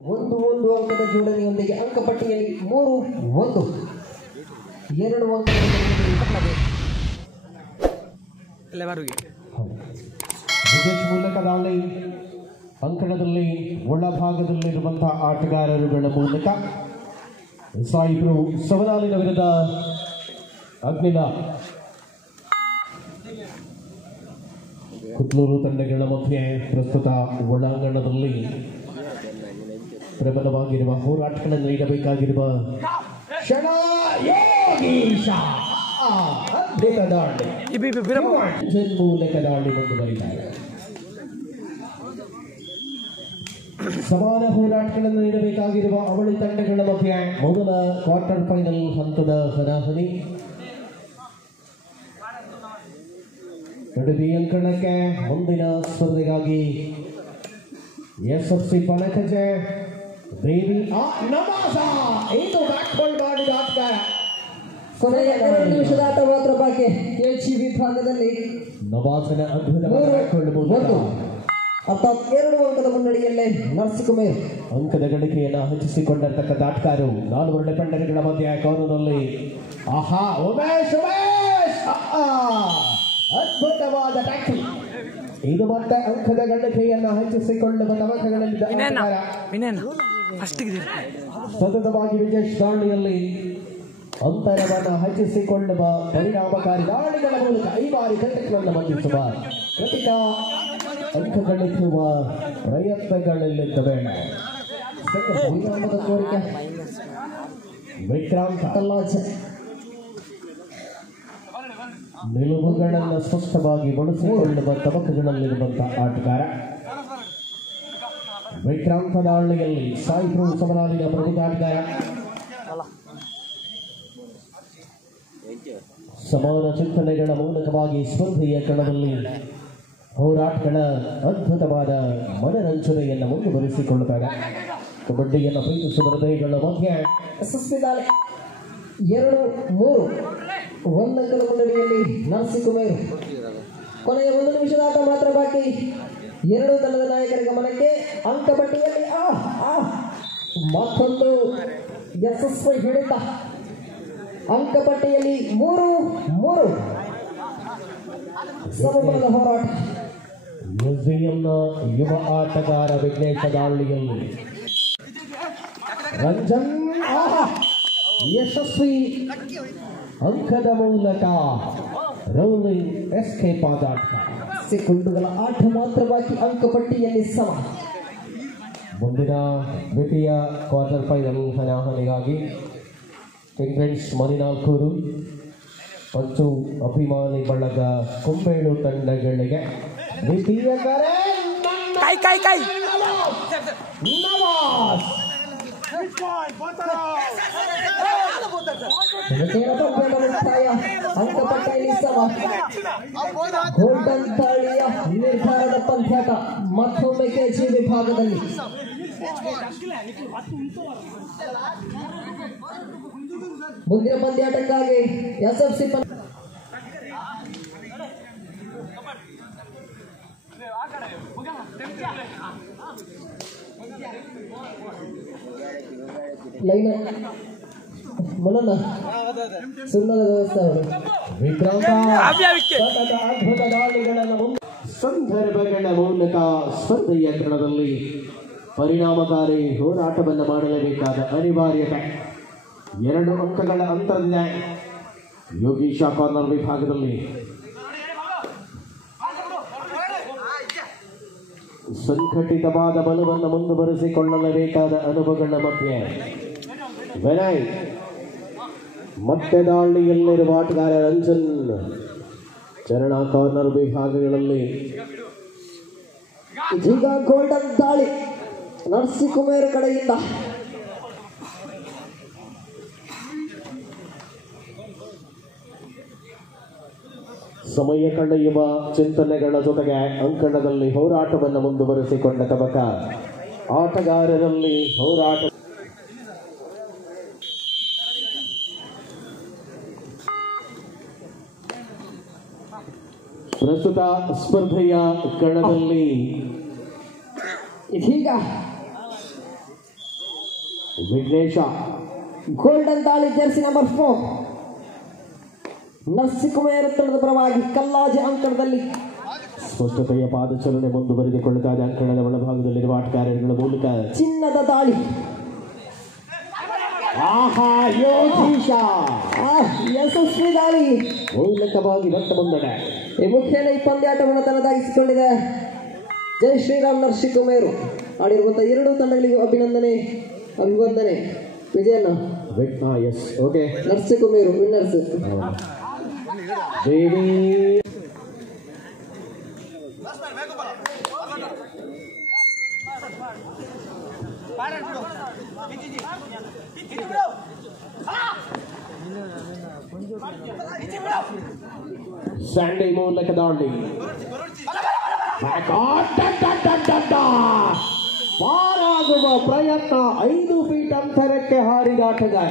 ಒಂದು ಅಂಕದ ಜೋಡಣೆಯೊಂದಿಗೆ ಅಂಕಪಟ್ಟಿಯಲ್ಲಿ 3-1 2 ವಿಶೇಷ ಮೂಲಕದಲ್ಲಿ ಅಂಕಣದಲ್ಲಿ ಒಳಭಾಗದಲ್ಲಿರುವಂತಹ ಆಟಗಾರರುಗಳ ಮೂಲಕ ಸಾಯಿಬ್ರು ಸವನಾಲಿನ ವಿರುದ್ಧ ಅಗ್ನಿಲ ಕುತ್ಲೂರು ತಂಡಗಳ ಮಧ್ಯೆ ಪ್ರಸ್ತುತ ಒಳಾಂಗಣದಲ್ಲಿ ಪ್ರಬಲವಾಗಿರುವ ಹೋರಾಟಗಳನ್ನು ನೀಡಬೇಕಾಗಿರುವ ಕ್ಷಣ ಮೂಲಕ ದಾಳಿ ಮುಂದುವರಿದ್ದಾರೆ. ಸಮಾನ ಹೋರಾಟಗಳನ್ನು ನೀಡಬೇಕಾಗಿರುವ ಅವಳಿ ತಂಡಗಳ ಮಧ್ಯೆ ಮೊದಲ ಕ್ವಾರ್ಟರ್ ಫೈನಲ್ ಹಂತದ ಹಣಾಹಣಿ. ನಡುವೆ ಅಂಕಣಕ್ಕೆ ಮುಂದಿನ ಸ್ಪರ್ಧೆಗಾಗಿ SFC ಪಣಕಜೆ ದೇವಿ ನವಾಜ ಇದು ಬ್ಯಾಕ್ಬಾಲ್ ಮಾಡಿದ ಆಟಗಾರ. ಕೊನೆಯ 2 ನಿಮಿಷದ ಆಟ ಮಾತ್ರ ಬಾಕಿ. ಕೆಜಿ ವಿಭಾಗದಲ್ಲಿ ನವಾಜನ ಅದ್ಭುತವಾದ ಅರ್ಥಾತ್ 2 ಅಂಕದ ಮುನ್ನಡೆಯಲ್ಲೇ ನರಸಿಂಹಕುಮಾರ್ ಅಂಕದ ಗಳಿಕೆಯನ್ನು ಹೆಚ್ಚಿಸಿಕೊಂಡಿರ್ತಕ್ಕಂಥ ಆಟಗಾರರು 4 ಪಂಡಗಳ ಮಧ್ಯೆ ಕಾರ್ನರ್ನಲ್ಲಿ ಆಹಾ ಉಮೇಶ್ ಅದ್ಭುತವಾದ ಟ್ಯಾಕ್ಲ್. ಇದು ಮತ್ತೆ ಅಂಕದ ಗಳಿಕೆಯನ್ನು ಹೆಚ್ಚಿಸಿಕೊಳ್ಳುವ ತವಕಗಳಲ್ಲಿದ್ದ ಸತತವಾಗಿ ವಿಜೇಶ್ ದಾಳಿಯಲ್ಲಿ ಅಂತರವನ್ನು ಹೆಚ್ಚಿಸಿಕೊಳ್ಳುವ ಪರಿಣಾಮಕಾರಿ ದಾಳಿಗಳ ಮೂಲಕ ಈ ಬಾರಿ ಘಟಕಗಳನ್ನು ಬಂಧಿಸುವ ಪ್ರತಿಕಾ ಅಂಕಗಳಿಸುವ ಪ್ರಯತ್ನಗಳಲ್ಲಿದ್ದವೆ. ಕೋರಿಕೆ ವಿಕ್ರಾಂತ್ ಕಲ್ಲಾಜ್ ನಿಲುವುಗಳನ್ನು ಸ್ಪಷ್ಟವಾಗಿ ಬಳಸಿಕೊಳ್ಳುವ ತವಕಗಳಲ್ಲಿರುವಂತಹ ಆಟಗಾರ. ವಿಕ್ರಾಂತ ದಾಳಿಯಲ್ಲಿ ಸಾಯಿಬ್ರು ಸಮನಾಲಿನ ಪ್ರಮುಖ ಆಟಗಾರ. ಸಮಾನ ಚಿಂತನೆಗಳ ಮೂಲಕವಾಗಿ ಸ್ಪರ್ಧೆಯ ಕಣದಲ್ಲಿ ಹೋರಾಟಗಳ ಅದ್ಭುತವಾದ ಮನರಂಜನೆಯನ್ನು ಮುಂದುವರಿಸಿಕೊಳ್ಳುತ್ತಾರೆ. ಕಬಡ್ಡಿಯನ್ನು ಪ್ರೀತಿಸುವ ಹೃದಯಗಳ ಮಧ್ಯೆ ಯಶಸ್ವಿ ದಾಳಿ 2-3 1 ಅಂಕದ ಮುನ್ನಡೆಯಲ್ಲಿ ನರಸಿಂಹಕುಮಾರ್. ಕೊನೆಯ 1 ನಿಮಿಷದ ಆಟ ಮಾತ್ರ ಬಾಕಿ. 2 ತಂಡದ ನಾಯಕರ ಗಮನಕ್ಕೆ ಅಂಕಪಟ್ಟಿಯಲ್ಲಿ ಮತ್ತೊಂದು ಯಶಸ್ವಿ ಹಿಡಿತ. ಅಂಕಪಟ್ಟಿಯಲ್ಲಿ 3-3 ಸಮಬಲದ ಹೋರಾಟ. ಮ್ಯೂಸಿಯಂನ ಯುವ ಆಟಗಾರ ವಿಘ್ನೇಶ ದಾಳಿಯಲ್ಲಿ ರಂಜನ್ ಯಶಸ್ವಿ ಅಂಕದ ಮೂಲಕ ರೌಲಿಂಗ್ ಎಸ್ಕೇಪ್ ಆದ ಸೆಕೆಂಡುಗಳ ಆಟ ಮಾತ್ರ ಬಾಕಿ. ಅಂಕಪಟ್ಟಿಯಲ್ಲಿ ಸಮ. ಮುಂದಿನ ದ್ವಿತೀಯ ಕ್ವಾರ್ಟರ್ ಫೈನಲ್ ಹಣಾಹಣಿಗಾಗಿ ಪೆಂಗ್ವಿನ್ಸ್ ಮರಿನಾಲ್ಕೂರು ಮತ್ತು ಅಭಿಮಾನಿ ಬಳಗ ಕೊಂಬೇಳು ತಂಡಗಳಿಗೆ ದ್ವಿತೀಯ ಅಂಕಪಟ್ಟಿಯಲ್ಲಿ ಸಮ. ಗೋಲ್ಡನ್ ತಾಳಿಯ ನಿರ್ಧಾರದ ಪಂದ್ಯಾಟ ಮತ್ತೊಮ್ಮೆ ಕೆಜಿ ವಿಭಾಗದಲ್ಲಿ. ಮುಂದಿನ ಪಂದ್ಯಾಟಕ್ಕಾಗಿ SFC ಲೈನ್ ಮನನ ಸುಣ್ಣದ ವ್ಯವಸ್ಥೆ ಅದ್ಭುತ ದಾಳಿಗಳನ್ನು ಸಂದರ್ಭಗಳ ಮೂಲಕ ಸ್ಪರ್ಧೆಯ ಕಣದಲ್ಲಿ ಪರಿಣಾಮಕಾರಿ ಹೋರಾಟವನ್ನು ಮಾಡಲೇಬೇಕಾದ ಅನಿವಾರ್ಯತೆ. 2 ಅಂಕಗಳ ಅಂತರದಿಂದ ಯೋಗೀಶ ಕಾರ್ನರ್ ವಿಭಾಗದಲ್ಲಿ ಸಂಘಟಿತವಾದ ಬಲವನ್ನು ಮುಂದುವರಿಸಿಕೊಳ್ಳಲೇಬೇಕಾದ ಅನುಭವಗಳ ಮಧ್ಯೆ ವಿನಯ್ ಮತ್ತೆ ದಾಳಿಯಲ್ಲಿರುವ ಆಟಗಾರ ರಂಜನ್ ಚರಣ ಕಾರ್ನರ್ ವಿಭಾಗಗಳಲ್ಲಿ ಈಗ ಗೋಲ್ಡನ್ ದಾಳಿ ನರಸಿಂಹಕುಮಾರ್ ಕಡೆಯಿಂದ. ಸಮಯ ಕಳೆಯುವ ಚಿಂತನೆಗಳ ಜೊತೆಗೆ ಅಂಕಣದಲ್ಲಿ ಹೋರಾಟವನ್ನು ಮುಂದುವರಿಸಿಕೊಂಡ ತವಕ ಆಟಗಾರರಲ್ಲಿ ಹೋರಾಟ. ಪ್ರಸ್ತುತ ಸ್ಪರ್ಧೆಯ ಕಣದಲ್ಲಿ ಇದೀಗ ವಿಘ್ನೇಶ. ಗೋಲ್ಡನ್ ದಾಳಿ ಜರ್ಸಿ ನಂಬರ್ 4 ನರಸಿಂಹಕುಮಾರ್ ತಂಡದ ಪರವಾಗಿ ಕಲ್ಲಾಜೆ ಅಂಕಣದಲ್ಲಿ ಸ್ಪಷ್ಟತೆಯ ಪಾದಚಲನೆ ಮುಂದುವರೆದುಕೊಳ್ಳುತ್ತಾ ಇದೆ. ಅಂಕಣದ ಒಳಭಾಗದಲ್ಲಿರುವ ಆಟಗಾರರ ಮೂಲಕ ಚಿನ್ನದ ದಾಳಿ. ಯಶಸ್ವಿ ದಾಳಿ ಮೂಲಕವಾಗಿ ರಕ್ತ ಮುನ್ನಡೆ. ಈ ಮುಖ್ಯನ ಈ ಪಂದ್ಯಾಟವನ್ನು ತನ್ನದಾಗಿಸಿಕೊಂಡಿದೆ ಜೈ ಶ್ರೀರಾಮ್ ನರಸಿಂಹಕುಮಾರ್. ಆಡಿರುವಂತಹ ಎರಡೂ ತಂಡಗಳಿಗೂ ಅಭಿವಂದನೆ. Vijayanna yes okay. ನರಸಿಂಹಕುಮಾರ್ winners. Sandy ಮೂಲಕ ದಾಳಿ. ಪಾರಾಗುವ ಪ್ರಯತ್ನ. 5 ಫೀಟ್ ಅಂತರಕ್ಕೆ ಹಾರಿದ ಆಟಗಾರ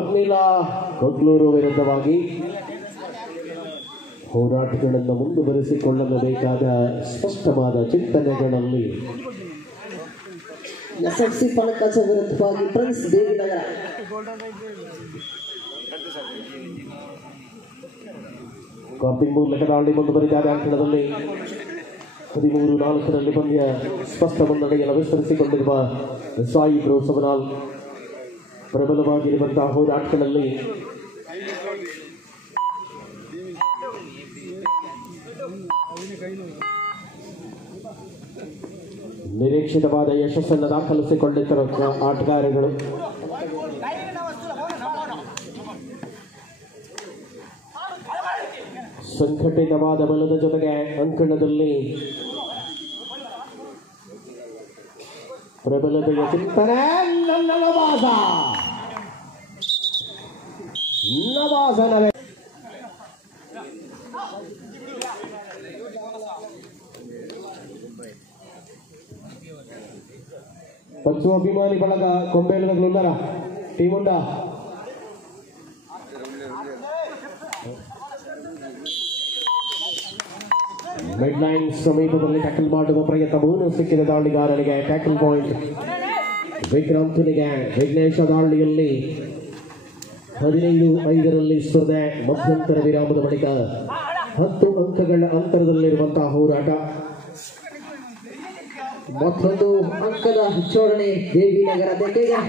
ಅಗ್ನಿಲ ಕೊಗ್ಲೂರು ವಿರುದ್ಧವಾಗಿ ಹೋರಾಟಗಳನ್ನು ಮುಂದುವರೆಸಿಕೊಳ್ಳಲು ಬೇಕಾದ ಸ್ಪಷ್ಟವಾದ ಚಿಂತನೆಗಳಲ್ಲಿ ಎಸ್ಎಫ್ಸಿ ಪಣಕಾಚ ವಿರುದ್ಧವಾಗಿ ಪ್ರಿನ್ಸ್ ದೇವಿನಗರ. ಕಾರ್ಪಿಂಗ್ ಮೂಲಕ ದಾಳಿ ಮುಂದುವರಿದ ಅಂಕಣದಲ್ಲಿ 13-4 ಪಂದ್ಯ ಸ್ಪಷ್ಟ ಮುನ್ನಡೆಯನ್ನು ವಿಸ್ತರಿಸಿಕೊಂಡಿರುವ ಸಾಯಿ ಬ್ರೋ ಸವನಾಲ್ ಪ್ರಬಲವಾಗಿರುವಂತಹ ಹೋರಾಟಗಳಲ್ಲಿ ನಿರೀಕ್ಷಿತವಾದ ಯಶಸ್ಸನ್ನು ದಾಖಲಿಸಿಕೊಂಡಿರುವ ಆಟಗಾರಗಳು. ಸಂಘಟಿತವಾದ ಬಲದ ಜೊತೆಗೆ ಅಂಕಣದಲ್ಲಿ ಪ್ರಬಲತೆಯ ಚಿಂತನೆ. ನವಾಸನವೇ ಪಚ್ಚು ಅಭಿಮಾನಿ ಬಳಗ ಕೊಂಬೇಲುಗಳ ಟೀಮುಂಡ ಮಿಡ್ ಲೈನ್ ಸಮೀಪದಲ್ಲಿ ಟ್ಯಾಕಲ್ ಮಾಡುವ ಪ್ರಯತ್ನ. ಮೂರು ಸಿಕ್ಕಿದ ದಾಳಿಗಾರನಿಗೆ ಟ್ಯಾಕಲ್ ಪಾಯಿಂಟ್. ವಿಕ್ರಾಂತನಿಗೆ. ವಿಘ್ನೇಶ ದಾಳಿಯಲ್ಲಿ 15-5 ಸ್ಪರ್ಧೆ. ಮಧ್ಯಂತರ ವಿರಾಮದ ಬಳಿಕ 10 ಅಂಕಗಳ ಅಂತರದಲ್ಲಿರುವಂತಹ ಹೋರಾಟ. ಮತ್ತೊಂದು ಅಂಕದ ಜೋಡಣೆ Devinagar ಬೆಕ್ಕೆಗೆ.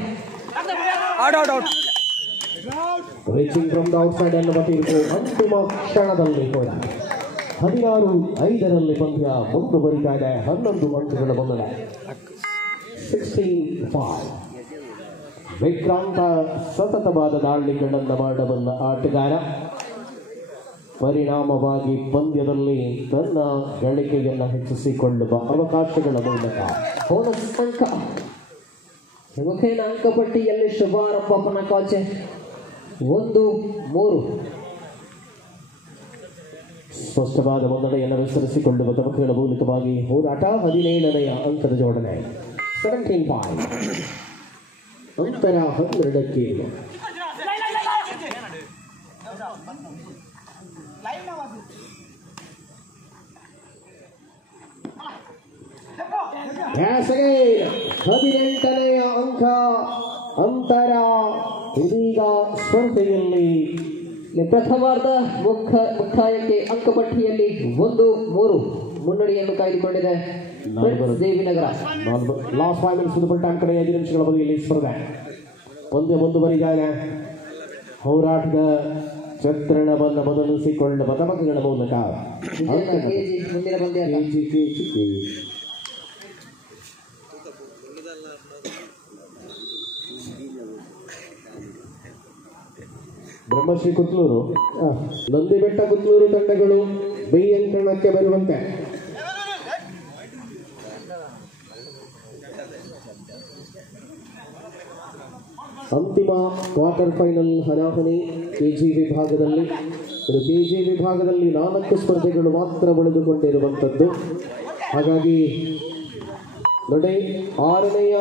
Reaching from the outside ಅನ್ನುವ ತೀರ್ಪು ಅಂತಿಮ ಕ್ಷಣದಲ್ಲಿ ಕೂಡ 16-5 ಪಂದ್ಯ ಮುಂದುವರಿತಾ ಇದೆ. 11 ಅಂಕಗಳ ಮುನ್ನಡೆ. 16-5. ವಿಕ್ರಾಂತ ಸತತವಾದ ದಾಳಿಗಳನ್ನು ಮಾಡಬಲ್ಲ ಆಟಗಾರ. ಪರಿಣಾಮವಾಗಿ ಪಂದ್ಯದಲ್ಲಿ ತನ್ನ ಗಳಿಕೆಯನ್ನು ಹೆಚ್ಚಿಸಿಕೊಳ್ಳುವ ಅವಕಾಶಗಳ ಮೂಲಕ ಬೋನಸ್ ಅಂಕ. ಮುಖೇನ ಅಂಕಪಟ್ಟಿಯಲ್ಲಿ ಶುಭಾರಂಭ ಪಣಕಾಚೆ 1-3. ಸ್ಪಷ್ಟವಾದ ಮುನ್ನಡೆಯನ್ನು ವಿಸ್ತರಿಸಿಕೊಳ್ಳುವ ತಮಕಗಳ ಮೂಲಕವಾಗಿ ಹೋರಾಟ. 17ನೇ ಅಂಕದ ಜೋಡಣೆ. 17-5. ಅಂತರ 12ಕ್ಕೆ. ಹದಿನೆಂಟನೆಯ ಅಂಕ ಅಂತರ. ಇದೀಗ ಸ್ಪರ್ಧೆಯಲ್ಲಿ ಪ್ರಥಮಾರ್ಧ ಮುಕ್ತಾಯಕ್ಕೆ ಅಂಕಪಟ್ಟಿಯಲ್ಲಿ 1-3 ಮುನ್ನಡೆಯನ್ನು ಕಾಯ್ದುಕೊಂಡಿದೆ Devinagar. Last 5 minutes full time ಕಡೆ 5 ನಿಮಿಷಗಳ ಬದಿಯಲ್ಲಿ ಸ್ಪರ್ಧೆ. ಪಂದ್ಯ ಮುಂದುವರಿದಾಗ ಹೋರಾಟದ ಚಿತ್ರಣವನ್ನು ಬದಲಿಸಿಕೊಳ್ಳುವ ತಮಕಗಳ ಮೂಲಕ ಮುಂದಿನ ಪಂದ್ಯ ಬ್ರಹ್ಮಶ್ರೀ ಕುತ್ಲೂರು, ನಂದಿಬೆಟ್ಟ ಕುತ್ಲೂರು ತಂಡಗಳು ಬಿ ಅಂಕಣಕ್ಕೆ ಬರುವಂತೆ. ಅಂತಿಮ ಕ್ವಾರ್ಟರ್ ಫೈನಲ್ ಹಣಾಹಣಿ ಕೆಜಿ ವಿಭಾಗದಲ್ಲಿ. ಕೆಜಿ ವಿಭಾಗದಲ್ಲಿ 4 ಸ್ಪರ್ಧೆಗಳು ಮಾತ್ರ ಉಳಿದುಕೊಂಡಿರುವಂಥದ್ದು. ಹಾಗಾಗಿ ನೋಡಿ, 6ನೇಯ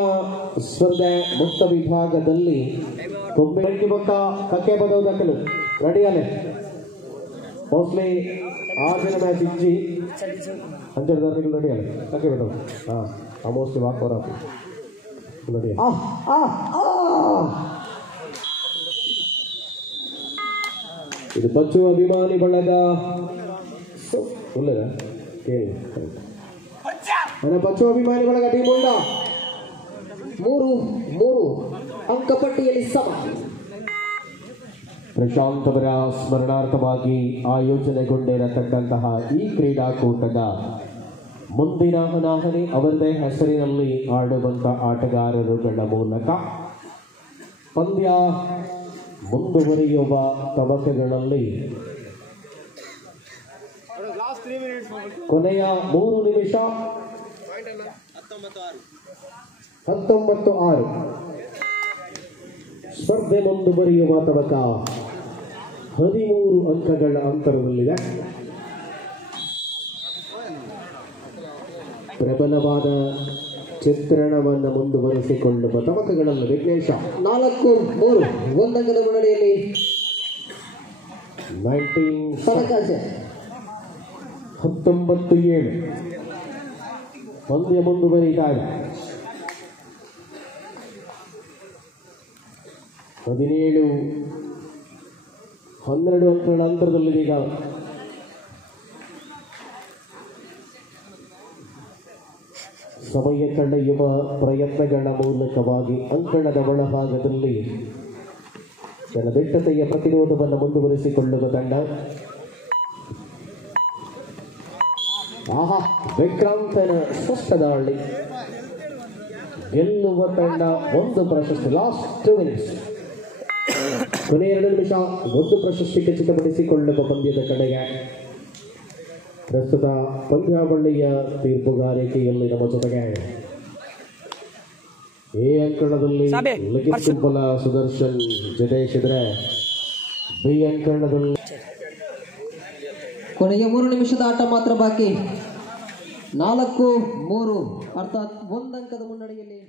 ಸ್ಪರ್ಧೆ ಮುಕ್ತ ವಿಭಾಗದಲ್ಲಿ ಕೊಂಬೆಂಕಿ ಬೊಕ್ಕ ಕಕ್ಕೆ ಬದವು ದಾಖಲು ರೆಡಿಯಾನೆ ಮೋಸ್ಟ್ಲಿ ಆ ದಿನ ಮ್ಯಾಚ್ ಇಜ್ಜಿ ಹಂಚೆಡ್ ದಾರ್ನಿಗಳು ನಡಿಯಲ್ಲ ಯಾಕೆ ಬೇಡ ಹಾಂ ಆ ಮೋಸ್ಟ್ಲಿ ವಾಕ್ ನೋಡಿ ಇದು ಪಚ್ಚು ಅಭಿಮಾನಿ ಬಳಗ ಒಳ್ಳೆದ ಕೇಳಿ ನನ್ನ ಪಚ್ಚು ಅಭಿಮಾನಿ ಬಳಗ ಟೀಮ್ ಉಂಡ 3 ಅಂಕಪಟ್ಟಿಯಲ್ಲಿ ಸಮ. ಪ್ರಶಾಂತ್ ಅವರ ಸ್ಮರಣಾರ್ಥವಾಗಿ ಆಯೋಜನೆಗೊಂಡಿರತಕ್ಕಂತಹ ಈ ಕ್ರೀಡಾಕೂಟದ ಮುಂದಿನ ಹಣಾಹಣಿ ಅವರದೇ ಹೆಸರಿನಲ್ಲಿ ಆಡುವಂಥ ಆಟಗಾರರುಗಳ ಮೂಲಕ ಪಂದ್ಯ ಮುಂದುವರಿಯುವ ತಬಕಗಳಲ್ಲಿ ಕೊನೆಯ 3 ನಿಮಿಷ 19-6 ಸ್ಪರ್ಧೆ ಮುಂದುವರಿಯುವ ತಬಕ 13 ಅಂಕಗಳ ಅಂತರದಲ್ಲಿದೆ. ಪ್ರಬಲವಾದ ಚಿತ್ರಣವನ್ನು ಮುಂದುವರಿಸಿಕೊಳ್ಳುವ ತಬಕಗಳಲ್ಲಿ ವಿಘ್ನೇಶ 4-3 ಒಂದಂಕದ ಮುನ್ನಡೆಯಲ್ಲಿ 19-7 ಪಂದ್ಯ ಮುಂದುವರಿತಾ ಇದೆ. 17-12 ಅಂಕಗಳ ಅಂತರದಲ್ಲಿದೆ. ಈಗ ಸಮಯ ಕಳೆಯುವ ಪ್ರಯತ್ನಗಳ ಮೂಲಕವಾಗಿ ಅಂಕಣದ ಒಳಭಾಗದಲ್ಲಿ ತನ್ನ ದಿಟ್ಟತೆಯ ಪ್ರತಿರೋಧವನ್ನು ಮುಂದುವರಿಸಿಕೊಳ್ಳುವ ತಂಡ. ವಿಕ್ರಾಂತನ ಸ್ಪಷ್ಟ ದಾಳಿ ಗೆಲ್ಲುವ ತಂಡ 1 ಪ್ರಶಸ್ತಿ. ಲಾಸ್ಟ್ 2 ಮಿನಿಟ್ಸ್ ಕೊನೆಯ 2 ನಿಮಿಷ 1 ಪ್ರಶಸ್ತಿ ಖಚಿತಪಡಿಸಿಕೊಳ್ಳುವ ಪಂದ್ಯದ ಕಡೆಗೆ ಪ್ರಸ್ತುತ ಪಂದ್ಯಾವಳಿಯ ತೀರ್ಪುಗಾರಿಕೆಯಲ್ಲಿ ನಮ್ಮ ಜೊತೆಗೆ ಎ ಅಂಕಣದಲ್ಲಿ ಲಿಖಿತ್ ಕುಂಬಲ ಸುದರ್ಶನ್ ಜದೇಶ್ ಇದ್ರೆ, ಬಿ ಅಂಕಣದಲ್ಲಿ ಕೊನೆಯ 3 ನಿಮಿಷದ ಆಟ ಮಾತ್ರ ಬಾಕಿ. 4-3 ಅರ್ಥಾತ್ 1 ಅಂಕದ ಮುನ್ನಡೆಯಲ್ಲಿ